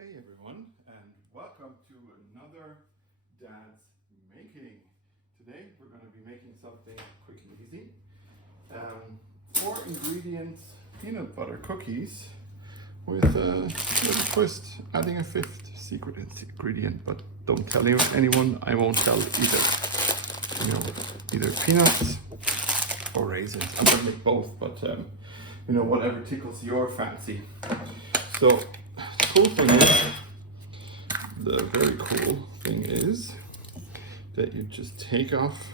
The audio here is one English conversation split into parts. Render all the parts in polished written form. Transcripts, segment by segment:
Hey everyone, and welcome to another Dad's Making. Today we're going to be making something quick and easy. 4 ingredients peanut butter cookies with a little twist, adding a 5th secret ingredient, but don't tell anyone, I won't tell either. Either peanuts or raisins. I'm going to make both, but whatever tickles your fancy. So the very cool thing is that you just take off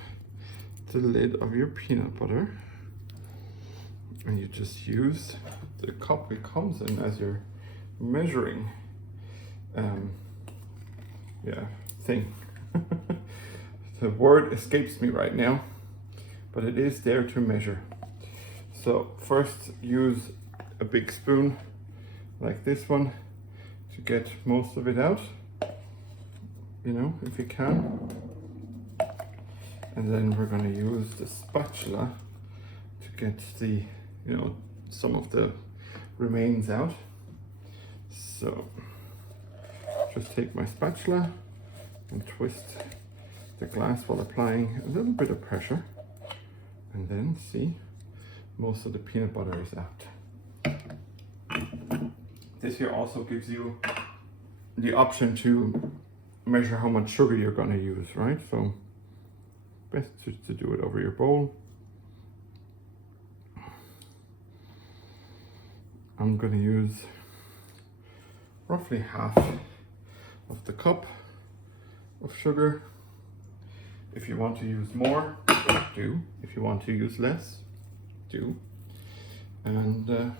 the lid of your peanut butter and you just use the cup it comes in as your measuring thing. The word escapes me right now, but it is there to measure. So first use a big spoon like this one to get most of it out, if you can. And then we're going to use the spatula to get the, some of the remains out. So just take my spatula and twist the glass while applying a little bit of pressure. And then see, most of the peanut butter is out. This here also gives you the option to measure how much sugar you're going to use, right? So best just to do it over your bowl. I'm going to use roughly half of the cup of sugar. If you want to use more, do. If you want to use less, do. And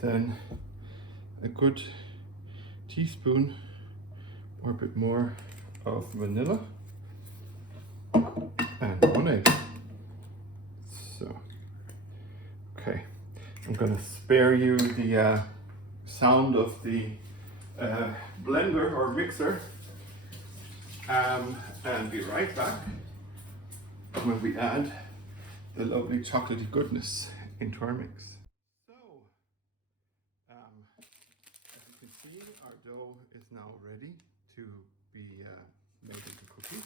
then a good teaspoon or a bit more of vanilla and 1 egg. So, okay, I'm gonna spare you the sound of the blender or mixer and be right back when we add the lovely chocolatey goodness into our mix. As you can see, our dough is now ready to be made into cookies.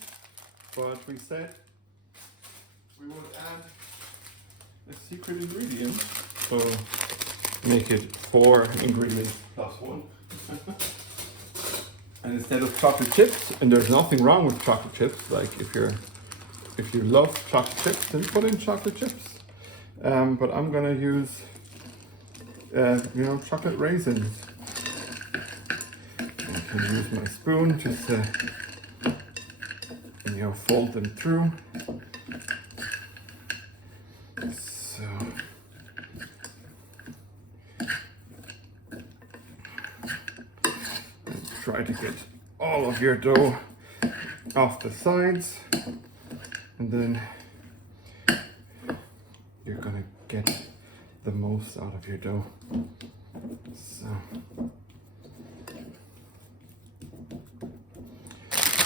But we said we would add a secret ingredient, so make it 4 ingredients plus 1. And instead of chocolate chips, and there's nothing wrong with chocolate chips, like if you love chocolate chips, then put in chocolate chips. But I'm gonna use chocolate raisins. I can use my spoon just to fold them through. So and try to get all of your dough off the sides, and then you're gonna get the most out of your dough.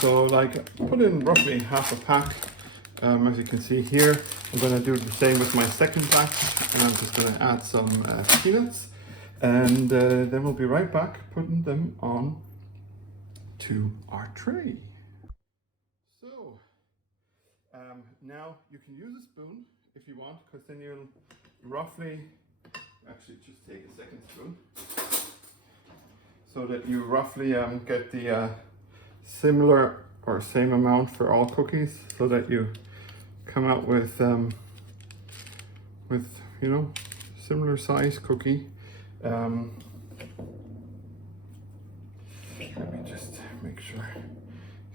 So like put in roughly half a pack. As you can see here, I'm going to do the same with my second batch, and I'm just going to add some peanuts, and then we'll be right back putting them on to our tray. So now you can use a spoon if you want, because then you'll roughly, actually just take a second spoon, so that you roughly get the similar or same amount for all cookies, so that you come out with similar size cookie. Let me just make sure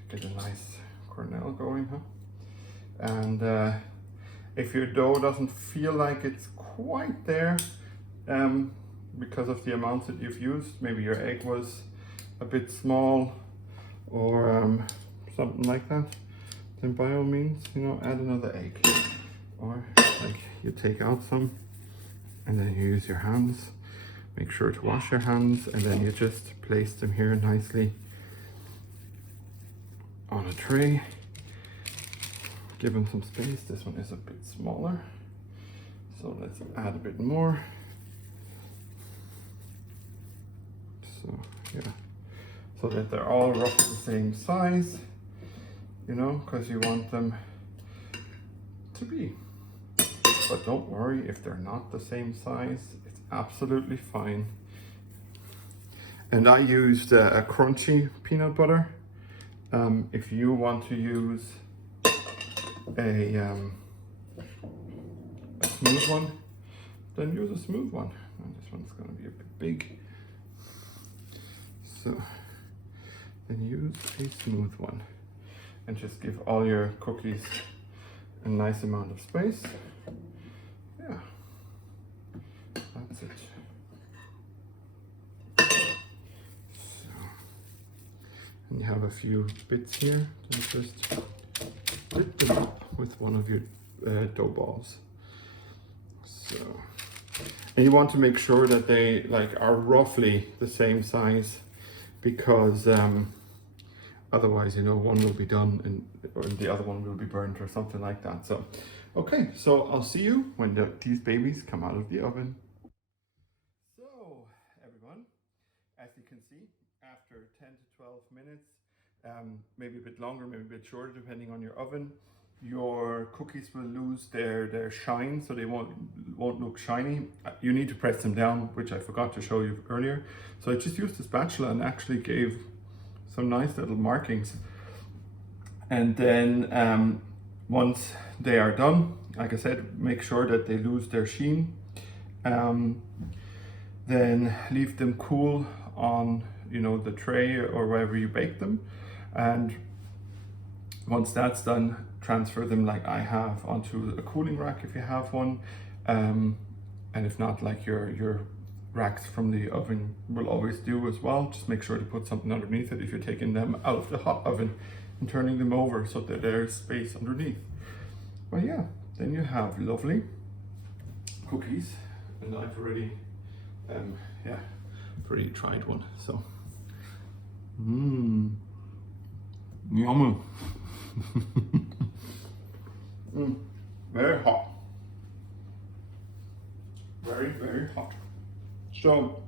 to get a nice cornell going, And if your dough doesn't feel like it's quite there because of the amounts that you've used, maybe your egg was a bit small or something like that, then by all means, add another egg. Or like you take out some and then you use your hands. Make sure to wash your hands, and then you just place them here nicely on a tray. Give them some space. This one is a bit smaller, so let's add a bit more. So Yeah, so that they're all roughly the same size, you know, because you want them to be. But don't worry if they're not the same size, it's absolutely fine. And I used a crunchy peanut butter. If you want to use a smooth one, then use a smooth one. And this one's going to be a bit big, so then use a smooth one, and just give all your cookies a nice amount of space. Yeah, that's it. So, and you have a few bits here, and just split them up with one of your dough balls. So, and you want to make sure that they like are roughly the same size, because otherwise, you know, one will be done and the other one will be burnt or something like that. So, okay, so I'll see you when these babies come out of the oven. So, everyone, as you can see, after 10 to 12 minutes, maybe a bit longer, maybe a bit shorter, depending on your oven, your cookies will lose their shine, so they won't look shiny. You need to press them down, which I forgot to show you earlier. So I just used the spatula and actually gave some nice little markings. And then once they are done, like I said, make sure that they lose their sheen. Then leave them cool on, you know, the tray or wherever you bake them. And once that's done, transfer them like I have onto a cooling rack if you have one. And if not, like your racks from the oven will always do as well. Just make sure to put something underneath it if you're taking them out of the hot oven and turning them over so that there's space underneath. Well, yeah, then you have lovely cookies, and I've already tried one, so yummy. Very hot, very hot. So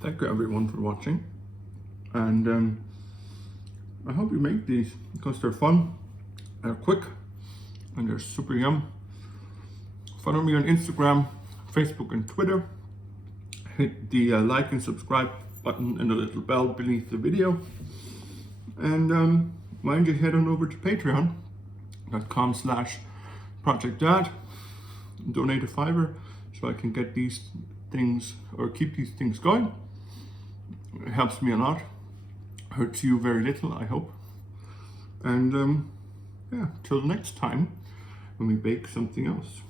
thank you everyone for watching, and I hope you make these because they're fun, they're quick, and they're super yum. Follow me on Instagram, Facebook, and Twitter. Hit the like and subscribe button and the little bell beneath the video. And mind you, head on over to patreon.com/Project Dad. Donate a $5 so I can get these things or keep these things going. It helps me a lot. Hurts you very little, I hope. And yeah, till next time when we bake something else.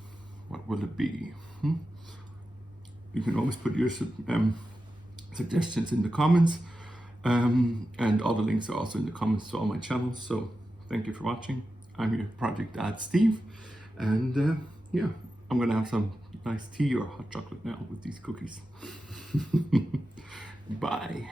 What will it be? You can always put your suggestions in the comments, and all the links are also in the comments to all my channels. So thank you for watching. I'm your Project Dad Steve, and yeah, I'm gonna have some nice tea or hot chocolate now with these cookies. Bye.